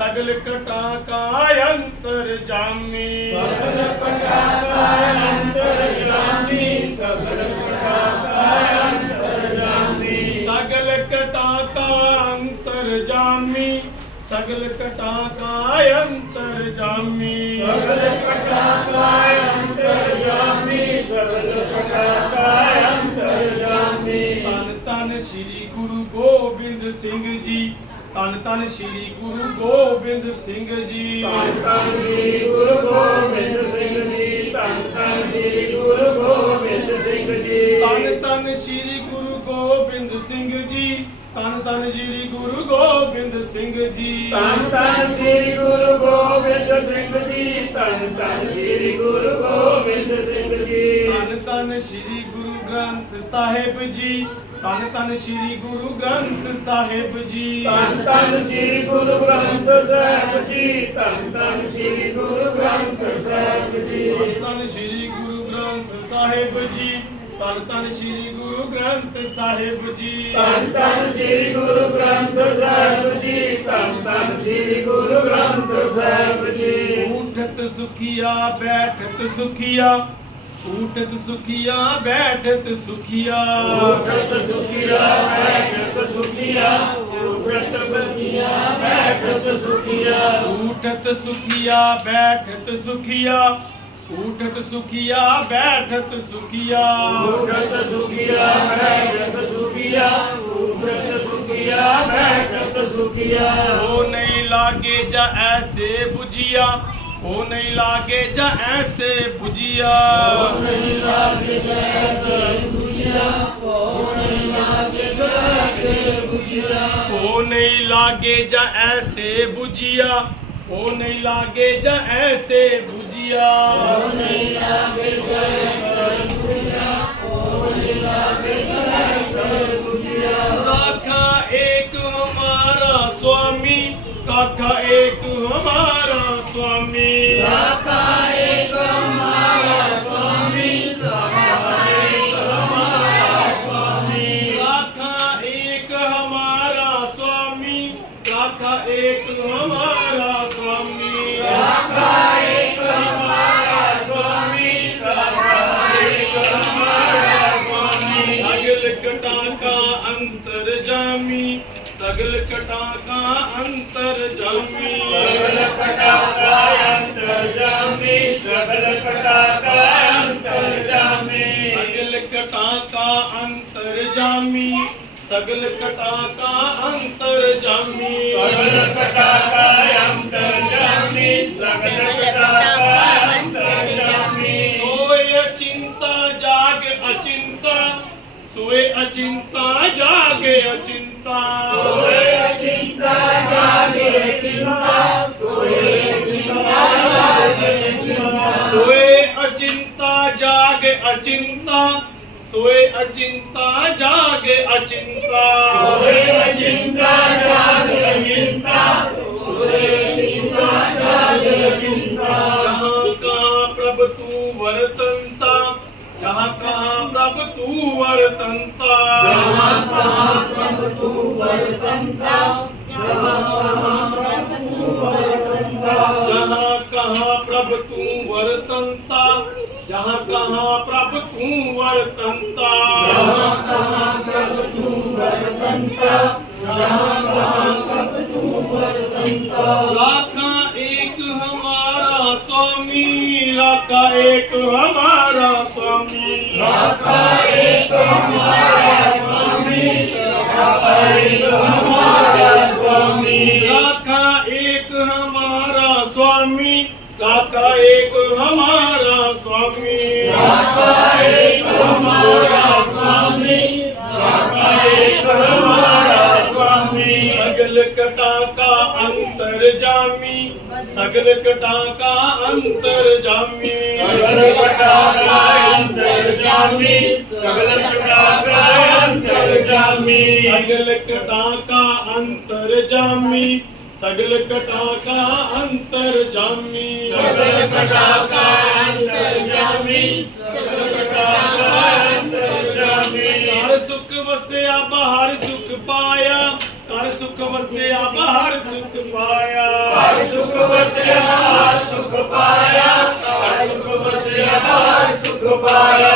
ਸਗਲ ਕਟਾ ਕਾ ਅੰਤਰ ਜਾਮੀ। ਸਗਲ ਕਟਾ ਕਾ ਅੰਤਰ ਜਾਮੀ ਸਗਲ ਕਟਾ ਕਾ ਅੰਤਰ ਜਾਮੀ। ਸਗਲ ਕਟਾ ਕਾ ਅੰਤਰ ਜਾਮੀ ਸਗਲ ਕਟਾ ਕਾ ਅੰਤਰ ਜਾਮੀ। ਸਗਲ ਕਟਾ ਕਾ ਅੰਤਰ ਜਾਮੀ ਸਗਲ ਕਟਾ ਕਾ ਅੰਤਰ ਜਾਮੀ। ਤਨ ਤਨ ਸ੍ਰੀ ਗੁਰੂ ਗੋਬਿੰਦ ਸਿੰਘ ਜੀ ਤਨ ਤਨ ਸ੍ਰੀ ਗੁਰੂ ਗੋਬਿੰਦ ਸਿੰਘ ਜੀ। ਧੰਨ ਧੰਨ ਸ੍ਰੀ ਗੁਰੂ ਗੋਬਿੰਦ ਸਿੰਘ ਜੀ ਧੰਨ ਧੰਨ ਸ੍ਰੀ ਗੁਰੂ ਗੋਬਿੰਦ ਸਿੰਘ ਜੀ। ਤਨ ਤਨ ਸ੍ਰੀ ਗੁਰੂ ਗੋਬਿੰਦ ਸਿੰਘ ਜੀ ਤਨ ਤਨ ਸ੍ਰੀ ਗੁਰੂ ਗੋਬਿੰਦ ਸਿੰਘ ਜੀ। ਧੰਨ ਧੰਨ ਸ੍ਰੀ ਗੁਰੂ ਗੋਬਿੰਦ ਸਿੰਘ ਜੀ ਧੰਨ ਧੰਨ ਸ੍ਰੀ ਗੁਰੂ ਗੋਬਿੰਦ ਸਿੰਘ ਜੀ। ਤਨ ਤਨ ਸ੍ਰੀ ਗੁਰੂ ਗ੍ਰੰਥ ਸਾਹਿਬ ਜੀ ਤਨ ਤਨ ਸ੍ਰੀ ਗੁਰੂ ਗ੍ਰੰਥ ਸਾਹਿਬ ਜੀ। ਧੰਨ ਧੰਨ ਸ੍ਰੀ ਗੁਰੂ ਗ੍ਰੰਥ ਸਾਹਿਬ ਜੀ ਧੰਨ ਧੰਨ ਸ੍ਰੀ ਗੁਰੂ ਗ੍ਰੰਥ ਸਾਹਿਬ ਜੀ। ਤਨ ਸ੍ਰੀ ਗੁਰੂ ਗ੍ਰੰਥ ਸਾਹਿਬ ਜੀ ਤਨ ਤਨ ਸ੍ਰੀ ਗੁਰੂ ਗ੍ਰੰਥ ਸਾਹਿਬ ਜੀ। ਧੰਨ ਧੰਨ ਸ੍ਰੀ ਗੁਰੂ ਗ੍ਰੰਥ ਸਾਹਿਬ ਜੀ ਧੰਨ ਧੰਨ ਸ੍ਰੀ ਗੁਰੂ ਗ੍ਰੰਥ ਸਾਹਿਬ ਜੀ। ਉਠਤ ਸੁਖੀਆ ਬੈਠਤ ਸੁਖੀਆ ਉਠਤ ਸੁਖੀਆ ਬੈਠਤ ਸੁਖੀਆ। ਉਠਤ ਸੁਖੀਆ ਬੈਠਤ ਸੁਖੀਆ। ਉਠਤ ਸੁਖੀਆ ਬੈਠਤ ਸੁਖੀਆ। ਉਠਤ ਸੁਖੀਆ ਬੈਠਤ ਸੁਖੀਆ। ਉਠਤ ਸੁਖੀਆ ਬੈਠਤ ਸੁਖੀਆ। ਉਠਤ ਸੁਖੀਆ ਬੈਠਤ ਸੁਖੀਆ। ਉਠਤ ਸੁਖੀਆ ਬੈਠਤ ਸੁਖੀਆ। ਉਹ ਨਹੀਂ ਲਾਗੇ ਜਾਂ ਐਸੇ 부ਜੀਆ ਉਹ ਨਹੀਂ ਲਾਗੇ ਜਾਂ ਐਸੇ 부ਜੀਆ ਉਹ ਨਹੀਂ ਲਾਗੇ ਜਾਂ ਐਸੇ 부ਜੀਆ ਉਹ ਨਹੀਂ ਲਾਗੇ ਜਾਂ ਐਸੇ 부ਜੀਆ ਉਹ ਨਹੀਂ ਲਾਗੇ ਜਾਂ ਐਸੇ 부ਜੀਆ ਉਹ ਨਹੀਂ ਲਾਗੇ ਜਾਂ ਐਸੇ 부ਜੀਆ ਉਹ ਨਹੀਂ ਲਾਗੇ ਜਾਂ ਐਸੇ 부ਜੀਆ ਉਹ ਨਹੀਂ ਲਾਗੇ ਜਾਂ ਐਸੇ 부ਜੀਆ ਲਾਖਾ ਇੱਕ ਹਮਾਰਾ ਸੁਆਮੀ ਕਾਖਾ ਇੱਕ कटा का अंतर जामी सगल कटा का अंतर जामी सगल कटा का अंतर जामी सगल कटा का अंतर जामी सगल कटा का अंतर जामी सगल कटा का अंतर जामी सगल कटा का अंतर जामी सगल कटा का तुए अचिंता जागे अचिंता तुए अचिंता जागे अचिंता तुए अचिंता जागे अचिंता तुए अचिंता जागे अचिंता सोए अचिंता जागे अचिंता सोए अचिंता जागे अचिंता सोए अचिंता जागे अचिंता जहाँ का प्रभु तू वरतन ਕਹਾ ਕਹਾ ਪ੍ਰਭ ਤੂੰ ਵਰਤੰਤਾ ਕਹਾ ਕਹਾ ਪ੍ਰਭ ਤੂੰ ਵਰਤੰਤਾ ਕਹਾ ਕਹਾ ਪ੍ਰਭ ਤੂੰ ਵਰਤੰਤਾ ਕਹਾ ਕਹਾ ਪ੍ਰਭ ਤੂੰ ਵਰਤੰਤਾ ਜਹਾਂ ਕਹਾ ਪ੍ਰਭ ਤੂੰ ਵਰਤੰਤਾ। ਜਹਾਂ ਕਹਾ ਪ੍ਰਭ ਤੂੰ ਵਰਤੰਤਾ, ਜਹਾਂ ਕਹਾ ਪ੍ਰਭ ਤੂੰ ਵਰਤੰਤਾ। ਲਾਖਾਂ ਏਕ स्वामी राखा एक हमारा स्वामी राखा एक हमारा स्वामी राखा एक हमारा स्वामी राखा एक हमारा स्वामी राखा एक हमारा स्वामी राखा एक हमारा स्वामी राखा एक हमारा स्वामी सगल कटा का अंतर जामी ਸਗਲ ਕਟਾਂ ਕਾ ਅੰਤਰ ਜਾਮੀ। ਸਗਲ ਕਟਾਂ ਕਾ ਅੰਤਰ ਜਾਮੀ। ਸਗਲ ਕਟਾਂ ਕਾ ਅੰਤਰ ਜਾਮੀ। ਸਗਲ ਕਟਾਂ ਕਾ ਅੰਤਰ ਜਾਮੀ। ਸਗਲ ਕਟਾ ਕਾ ਅੰਤਰ ਜਾਮੀ। ਸਗਲ ਕਟਾ ਕਾ ਅੰਤਰ ਜਾਮੀ। ਸਗਲ ਕਟਾ ਕਾ ਅੰਤਰ ਜਾਮੀ। ਹਰ ਸੁਖ ਵਸਿਆ ਬਹਰ ਸੁਖ ਪਾਇਆ। ਕਰ ਸੁਖ ਵਸਿਆ ਬਹਰ ਸੁਖ ਪਾਇਆ। ਹਰ ਸੁਖ ਵਸਿਆ ਬਹਾਰ ਸੁਖ ਪਾਇਆ। ਕਰ ਸੁਖ ਵਸਿਆ ਬਹਾਰ ਸੁਖ ਪਾਇਆ।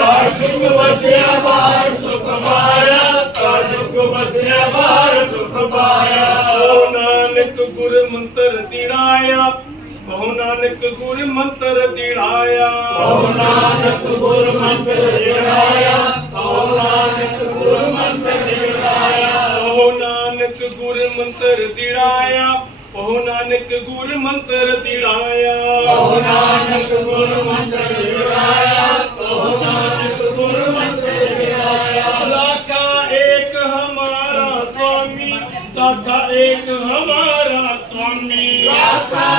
ਕਰ ਸੁਖ ਵਸਿਆ ਬਹਾਰ ਸੁਖ ਪਾਇਆ। ਕਰ ਸੁਖ ਵਸਿਆ ਬਹਾਰ ਸੁਖ ਪਾਇਆ ਓ ਨਾਨਕ ਗੁਰ ਮੰਤਰ ਦਿਨਾਇਆ ਬਹੁ ਨਾਨਕ ਗੁਰ ਮੰਤਰ ਦਿੜਾਇਆ ਬਹੁ ਨਾਨਕ ਗੁਰ ਮੰਤਰ ਦਿੜਾਇਆ ਬਹੁ ਨਾਨਕ ਗੁਰ ਮੰਤਰ ਦਿੜਾਇਆ ਬਹੁ ਨਾਨਕ ਗੁਰ ਮੰਤਰ ਦਿੜਾਇਆ ਬਹੁ ਨਾਨਕ ਗੁਰ ਮੰਤਰ ਦਿੜਾਇਆ ਬਹੁ ਨਾਨਕ ਗੁਰ ਮੰਤਰ ਦਿੜਾਇਆ ਬਹੁ ਨਾਨਕ ਗੁਰ ਮੰਤਰ ਦਿੜਾਇਆ ਰਾਖਾ ਏਕ ਹਮਾਰਾ ਸੁਆਮੀ ਰਾਖਾ ਏਕ ਹਮਾਰਾ ਸੁਆਮੀ ਰਾਖਾ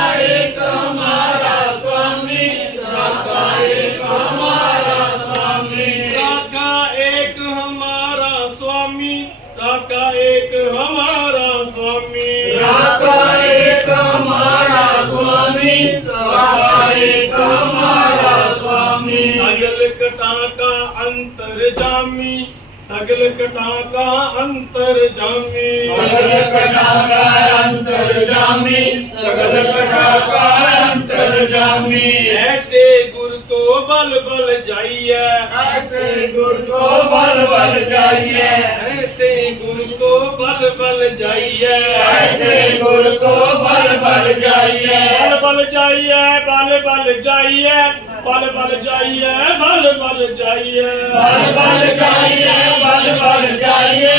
کا انتر جامی سگل کٹا کا انتر جامی سگل کٹا کا انتر جامی سگل کٹا کا انتر جامی ایسے گر تو بل بل جائیے ایسے گر تو بل بل جائیے ایسے گر تو بل بل جائیے ایسے گر تو بل بل جائیے بل بل جائیے بل بل جائیے بل بل جائیے بل بل جائیے بل بل جائیے بل بل جائیے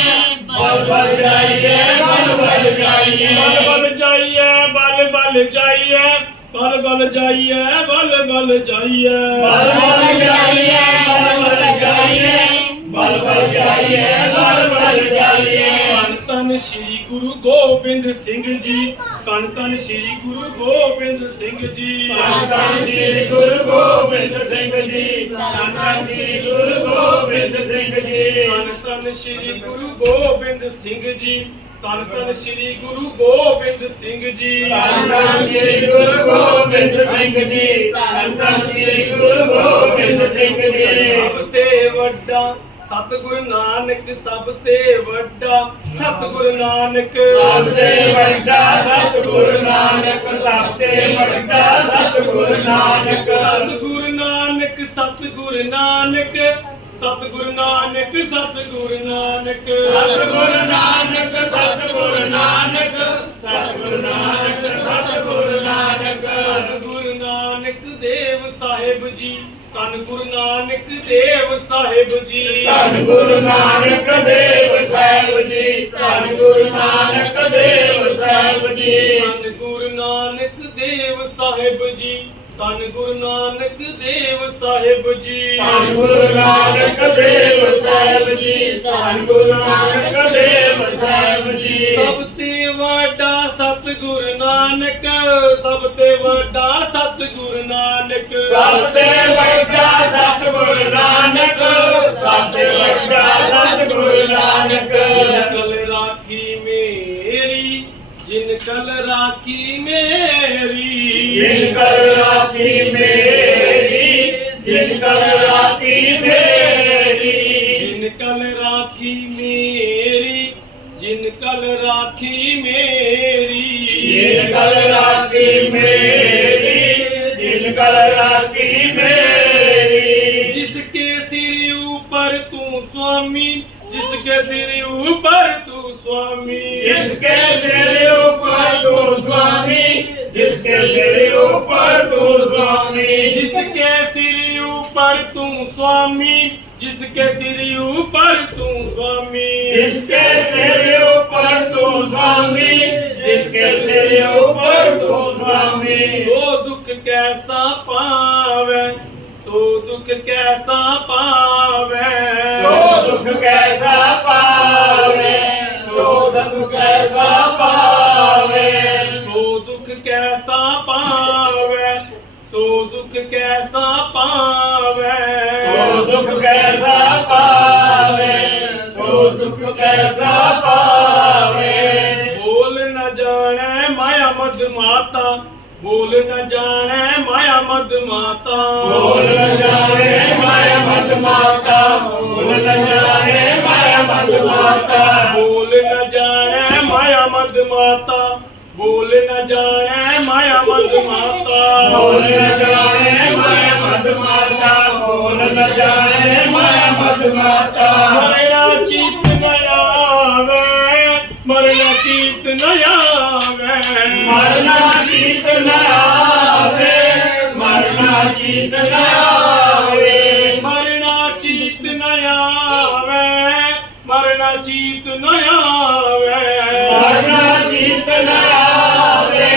بل بل جائیے بل بل جائیے بل بل جائیے بل بل جائیے بل بل جائیے بل بل جائیے بل بل جائیے بل بل جائیے بل بل جائیے بل بل جائیے ਸ੍ਰੀ ਗੁਰੂ ਗੋਬਿੰਦ ਸਿੰਘ ਜੀ। ਤਨ ਤਨ ਸ੍ਰੀ ਗੁਰੂ ਗੋਬਿੰਦ ਸਿੰਘ ਜੀ। ਤਨ ਤਨ ਸ੍ਰੀ ਗੁਰੂ ਗੋਬਿੰਦ ਸਿੰਘ ਜੀ। ਤਨ ਤਨ ਸ੍ਰੀ ਗੁਰੂ ਗੋਬਿੰਦ ਸਿੰਘ ਜੀ। ਤਨ ਤਨ ਸ੍ਰੀ ਗੁਰੂ ਗੋਬਿੰਦ ਸਿੰਘ ਜੀ। ਤਨ ਤਨ ਸ੍ਰੀ ਗੁਰੂ ਗੋਬਿੰਦ ਸਿੰਘ ਜੀ। ਤਨ ਤਨ ਸ੍ਰੀ ਗੁਰੂ ਗੋਬਿੰਦ ਸਿੰਘ ਜੀ। ਤਨ ਤਨ ਸ੍ਰੀ ਗੁਰੂ ਗੋਬਿੰਦ ਸਿੰਘ ਜੀ। ਸਭ ਤੇ ਵੱਡਾ ਸਤਿਗੁਰ ਨਾਨਕ ਸਭ ਤੇ ਵੱਡਾ ਸਤਿਗੁਰ ਨਾਨਕ। ਸਭ ਤੇ ਵੱਡਾ ਸਤਿਗੁਰ ਨਾਨਕ ਸਭ ਤੇ ਵੱਡਾ ਸਤਿਗੁਰ ਨਾਨਕ। ਸਤਿਗੁਰ ਨਾਨਕ ਸਤਿਗੁਰ ਨਾਨਕ ਸਤਿਗੁਰ ਨਾਨਕ ਸਤਿਗੁਰ ਨਾਨਕ। ਸਤਿਗੁਰ ਨਾਨਕ ਸਤਿਗੁਰ ਨਾਨਕ ਗੁਰੂ ਨਾਨਕ ਦੇਵ ਸਾਹਿਬ ਜੀ। ਧੰਨ ਗੁਰੂ ਨਾਨਕ ਦੇਵ ਸਾਹਿਬ ਜੀ ਧੰਨ ਗੁਰੂ ਨਾਨਕ ਦੇਵ ਸਾਹਿਬ ਜੀ। ਧੰਨ ਗੁਰੂ ਨਾਨਕ ਦੇਵ ਸਾਹਿਬ ਜੀ ਧੰਨ ਗੁਰੂ ਨਾਨਕ ਦੇਵ ਸਾਹਿਬ ਜੀ। ਧੰਨ ਗੁਰੂ ਨਾਨਕ ਦੇਵ ਸਾਹਿਬ ਜੀ ਧੰਨ ਗੁਰੂ ਨਾਨਕ ਦੇਵ ਸਾਹਿਬ ਜੀ। ਸਭ ਤੇ ਵੱਡਾ ਸਤਿਗੁਰ ਨਾਨਕ ਸਭ ਤੇ ਵੱਡਾ ਸਤਿਗੁਰ نانک کل راکھی میری جن کل راکھی میری۔ جن کل راکھی میری جن کل راکھی میری۔ جن کل راکھی میری جن کل راکھی میری۔ جن کل راکھی میری جن کل راکھی میری۔ جس کے سر اوپر تو سوامی जिसके सिर ऊपर तू स्वामी जिसके सिर ऊपर तू स्वामी जिसके सिर ऊपर तू स्वामी जिसके सिर ऊपर तू स्वामी जिसके सिर ऊपर तू स्वामी जिसके सिर ऊपर तू स्वामी जिसके सिर ऊपर तू स्वामी सो दुख कैसा पावे सो दुख कैसा पावे सो दुख कैसा पावे सो दुख कैसा पावे सो दुख कैसा पावे सो दुख कैसा पावे सो दुख कैसा पावे सो दुख कैसा पावे बोल न जाने माया मद माता बोल न जाने माया मद माता बोल न जाने माया मद माता ਜਾਣੇ ਮਾਇਆ ਮਦ ਮਾਤਾ ਬੋਲ ਨ ਜਾਣੈ ਮਾਇਆ ਮਦ ਮਾਤਾ ਬੋਲ ਨ ਜਾਣੈ ਮਾਇਆ ਮਦ ਮਾਤਾ। ਭੁੱਲ ਨ ਜਾਣੇ ਮਾਇਆ ਮਦ ਮਾਤਾ ਭੁੱਲ ਨ ਜਾਣੇ ਮਾਇਆ ਮਦ ਮਾਤਾ। ਮਰਣਾ ਚੀਤ ਨ ਆਵੇ ਮਰਣਾ ਚੀਤ ਨ ਆਵੇ। ਮਰਨਾ ਚੀਤ ਨ ਆਵੇ ਮਰਨਾ ਚੀਤ ਨ ਆਵੇ ਚੀਤ ਨ ਆਵੇ। ਮਰਨਾ ਚੀਤ ਨ ਆਵੇ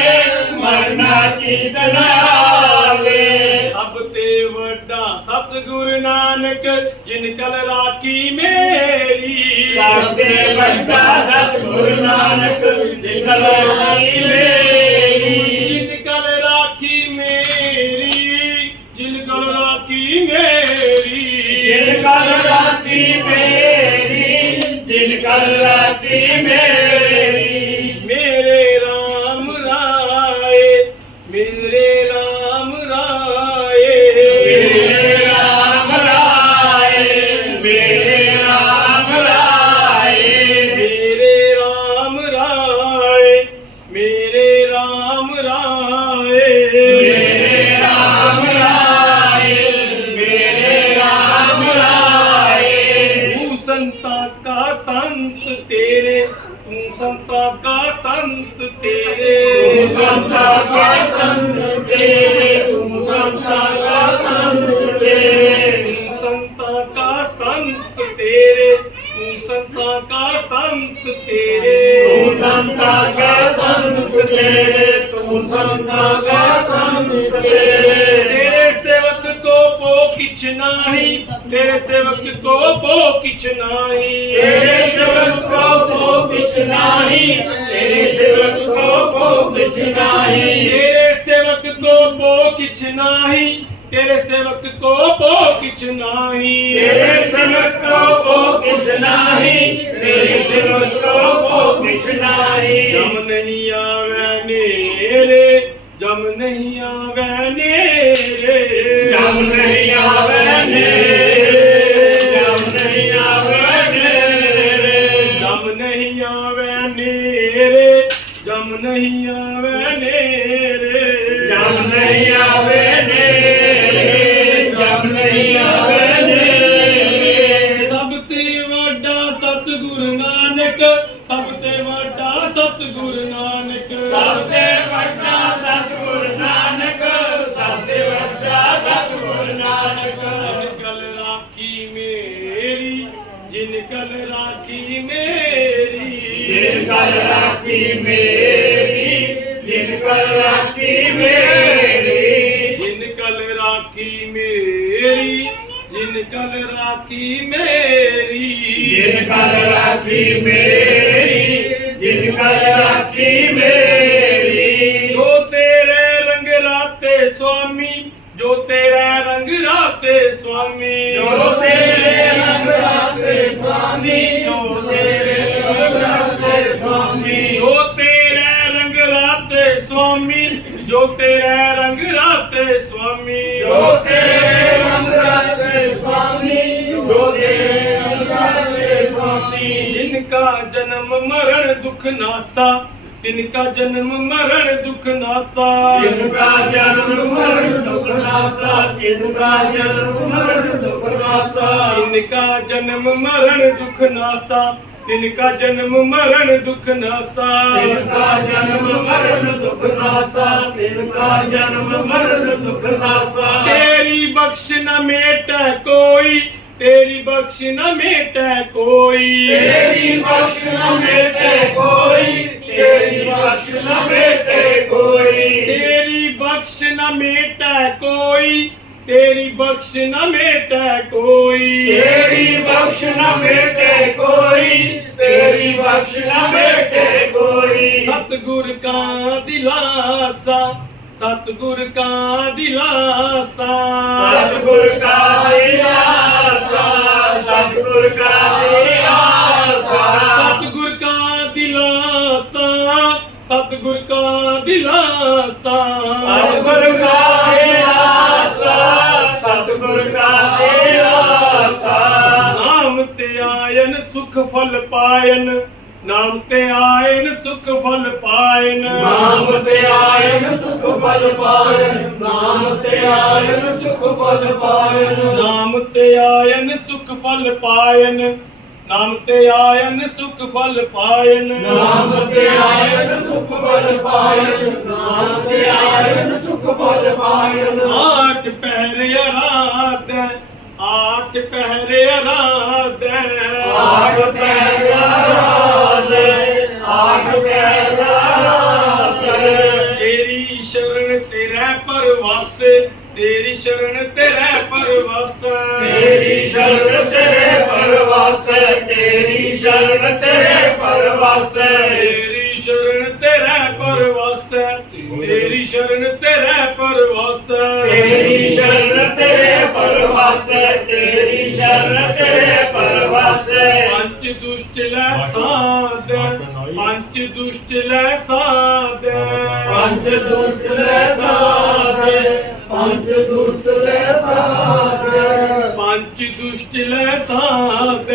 ਮਰਨਾ ਚੀਤ ਨ ਆਵੇ। ਸਭ ਤੇ ਵੱਡਾ ਸਤਿਗੁਰ ਨਾਨਕ ਜਿਨ ਕਲ ਰਾਖੀ ਮੇਰੀ। ਸਭੇ ਵੱਡਾ ਸਤਿਗੁਰ ਨਾਨਕ ਜਿਨਲ ਲਾਈ ਮੇਰੀ। ਤੇਰੇ ਤੂੰ ਸੰਤਾ ਕਾ ਸੰਤ ਤੇਰੇ ਤੇਰੇ ਸੇਵਕ ਕੋ ਪੋ ਕਿਛ ਨਾਹੀ, ਤੇਰੇ ਸੇਵਕ ਕੋ ਪੋ ਕਿਛ ਨਾਹੀ। ਤੇਰੇ ਸੇਵਕ ਕੋ ਕੋ ਕਿਛ ਨਾਹੀ, ਤੇਰੇ ਸੇਵਕ ਕੋ ਕੋ ਕਿਛ ਨਾਹੀ। जिनकल राखी मेरी जिनकल राखी मेरी जिनकल राखी मेरी जिनकल राखी मेरी जिनकल राखी मेरी जिनकल राखी मेरी जिनकल राखी मेरी ਜੋ ਤੇਰਾ ਰੰਗ ਰਾਤੇ ਸੁਆਮੀ। ਜੋ ਤੇਰੇ ਰੰਗ ਰਾਤੇ ਸੁਆਮੀ। ਜੋ ਤੇਰੇ ਰੰਗ ਰਾਤੇ ਸੁਆਮੀ। ਜਿਨਕਾ ਜਨਮ ਮਰਨ ਦੁਖ ਨਾਸਾ। ਤਿਨਕਾ ਜਨਮ ਮਰਨ ਦੁਖ ਨਾਸਾ। ਜਿਨਕਾ ਜਨਮ ਮਰਨ ਦੁਖ ਨਾਸਾ। ਜਿਨਕਾ ਜਨਮ ਮਰਨ ਦੁਖ ਨਾਸਾ। ਤਿਨਕਾ ਜਨਮ ਮਰਨ ਦੁਖ ਨਾਸਾ। ਤਿਨਕਾ ਜਨਮ ਮਰਨ ਦੁਖ ਨਾਸਾ। ਤਿਨਕਾ ਜਨਮ ਮਰਨ ਦੁਖ ਨਾਸਾ। ਤਿਨਕਾ ਜਨਮ ਮਰਨ ਦੁਖ ਨਾਸਾ। ਤੇਰੀ ਬਖਸ਼ ਨ ਮੇਟੈ ਕੋਈ ਤੇਰੀ ਬਖਸ਼ ਨ ਮੇਟੈ ਕੋਈ। ਤੇਰੀ ਬਖਸ਼ ਨ ਮੇਟੇ ਸਤਿਗੁਰ ਕਾ ਦਿਲਾਸਾ। ਸਤਿਗੁਰ ਕਾ ਦਿਲਾਸਾ ਸਤਿਗੁਰ ਕਾ ਦਿਲਾਸਾ। ਸਤਿਗੁਰ ਕਾ ਦਿਲਾਸਾ ਸਤਿਗੁਰ ਕਾ ਦਿਲਾਸਾ। ਸਤਿਗੁਰ ਕਾ ਦਿਲਾਸਾ ਸਤਿਗੁਰ ਕਾ ਦਿਲਾਸਾ। ਨਾਮ ਤੇ ਆਇਨ ਸੁਖ ਫਲ ਪਾਇਨ। ਨਾਮ ਤੇ ਆਇਨ ਸੁਖ ਫਲ ਪਾਇਨ। ਨਾਮ ਤੇ ਆਇਨ ਸੁਖ ਫਲ ਪਾਇਨ ਨਾਮ ਤੇ ਆਇਨ ਸੁਖ ਫਲ ਪਾਇਨ। ਨਾਮ ਤੇ ਆਇਨ ਸੁਖ ਫਲ ਪਾਇਨ ਨਾਮ ਤੇ ਆਇਨ ਸੁਖ ਫਲ ਪਾਇਨ। ਨਾਮ ਤੇ ਆਇਨ ਸੁਖ ਫਲ ਪਾਇਨ ਨਾਮ ਤੇ ਆਇਨ ਸੁਖ ਫਲ ਪਾਇਨ। ਆਠ ਪਹਿਰੇ ਰਾਤ ਆਠ ਪਹਿਰੇ ਰਾਤ ਆਠ ਪੈਰਾ ਰਾਤ ਆਠ ਪੈਰਾ ਰਾਤ ਤੇਰੀ ਸ਼ਰਨ ਤੇਰੇ ਪਰਵਾਸ ਤੇਰੀ ਸ਼ਰਨ ਤੇਰੇ ਪਰਵਾਸ। ਤੇਰੀ ਸ਼ਰਨ ਤੇਰੇ ਪਰਵਾਸ ਤੇਰੀ ਸ਼ਰਨ ਤੇਰੇ ਪਰਵਾਸ। ਤੇਰੀ ਸ਼ਰਨ ਤੇਰੇ ਪਰਵਾਸ ਤੇਰੀ ਸ਼ਰਨ ਤੇਰੇ ਪਰਵਾਸ। ਦੁਸ਼ਟ ਲੈ ਸਾਧ ਪੰਜ ਦੁਸ਼ਟ ਲੈ ਸਾਧ ਪੰਜ ਦੁਸ਼ਟ ਲੈ ਸਾਧ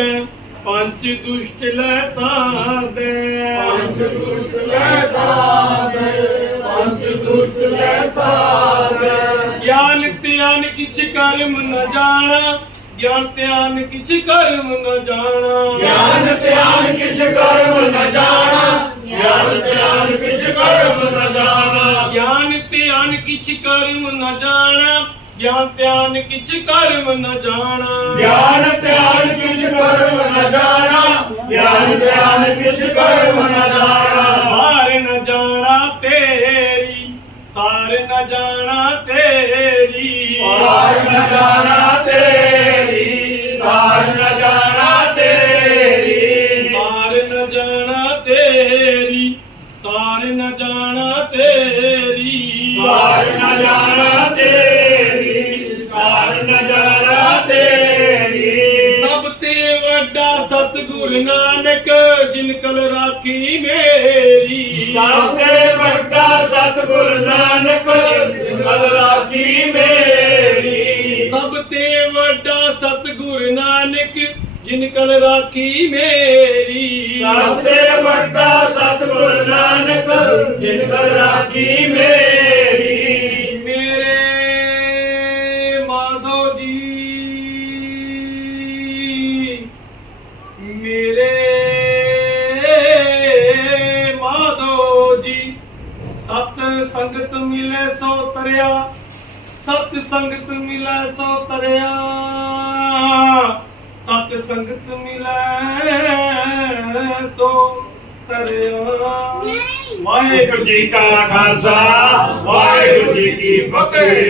ਪੰਜ ਦੁਸ਼ਟ ਲੈ ਸਾਧ ਪੰਜ ਦੁਸ਼ਟ ਲੈ ਸਾਧ ਪੰਜ ਦੁਸ਼ਟ ਲੈ ਸਾਧ ਗਿਆਨ ਧਿਆਨ ਕਿਛ ਕਰਮ ਨ ਜਾਣਾ ਗਿਆਨ ਧਿਆਨ ਕਿਛ ਕਰਮ ਨ ਜਾਣਾ। ਗਿਆਨ ਧਿਆਨ ਕਿਛ ਕਰਮ ਨ ਜਾਣਾ। ਗਿਆਨ ਧਿਆਨ ਕਿਛ ਕਰਮ ਨ ਜਾਣਾ। ਗਿਆਨ ਧਿਆਨ ਕਿਛ ਕਰਮ ਨ ਜਾਣਾ। ਗਿਆਨ ਧਿਆਨ ਕਿਛ ਕਰਮ ਨ ਜਾਣਾ। ਗਿਆਨ ਧਿਆਨ ਕਿਛ ਕਰਮ ਨ ਜਾਣਾ। ਗਿਆਨ ਧਿਆਨ ਕਿਛ ਕਰਮ ਨ ਜਾਣਾ। ਸਾਰ ਨ ਜਾਣਾ ਤੇਰੀ। ਸਾਰ ਨ ਜਾਣਾ ਤੇਰੀ। ਸਾਰ ਨ ਜਾਣਾ ਤੇਰੀ। ਸਾਰ ਨ ਜਾਣਾ ਤੇਰੀ। ਸਾਰ ਨ ਜਾਣਾ ਤੇਰੀ ਸਾਰ ਨ ਜਾਣਾ ਤੇਰੀ। ਸਾਰ ਨ ਜਾਣਾ ਤੇਰੀ ਸਾਰ ਨ ਜਾਣਾ ਤੇਰੀ। ਸਭ ਤੇ ਵੱਡਾ ਸਤਿਗੁਰ ਨਾਨਕ ਜਿਨ ਕਲ ਰਾਖੀ ਮੇਰੀ। ਸਭ ਤੇ ਵੱਡਾ ਸਤਿਗੁਰ ਨਾਨਕ ਜਿੰਦਲ ਰਾਖੀ ਮੇਰੀ। ਸਤਿਗੁਰ ਨਾਨਕ ਜਿਨ ਕਲ ਰਾਖੀ ਮੇਰੀ। ਸਭ ਤੇ ਵੱਡਾ ਸਤਿਗੁਰ ਨਾਨਕ ਜਿੰਦਲ ਰਾਖੀ ਮੇਰੀ। ਮੇਰੇ ਮਾਧੋ ਜੀ ਮੇਰੇ ਮਾਧੋ ਜੀ ਸਤ ਸੰਗਤ ਮਿਲੇ ਸੋ ਤਰਿਆ ਸਤ ਸੰਗਤ ਮਿਲੇ ਸੋ ਤਰਿਆ। ਸਤ ਸੰਗਤ ਮਿਲੇ ਸੋ ਤਰਿਆ। ਵਾਹਿਗੁਰੂ ਜੀ ਕਾ ਖਾਲਸਾ ਵਾਹਿਗੁਰੂ ਜੀ ਕੀ ਫਤਿਹ।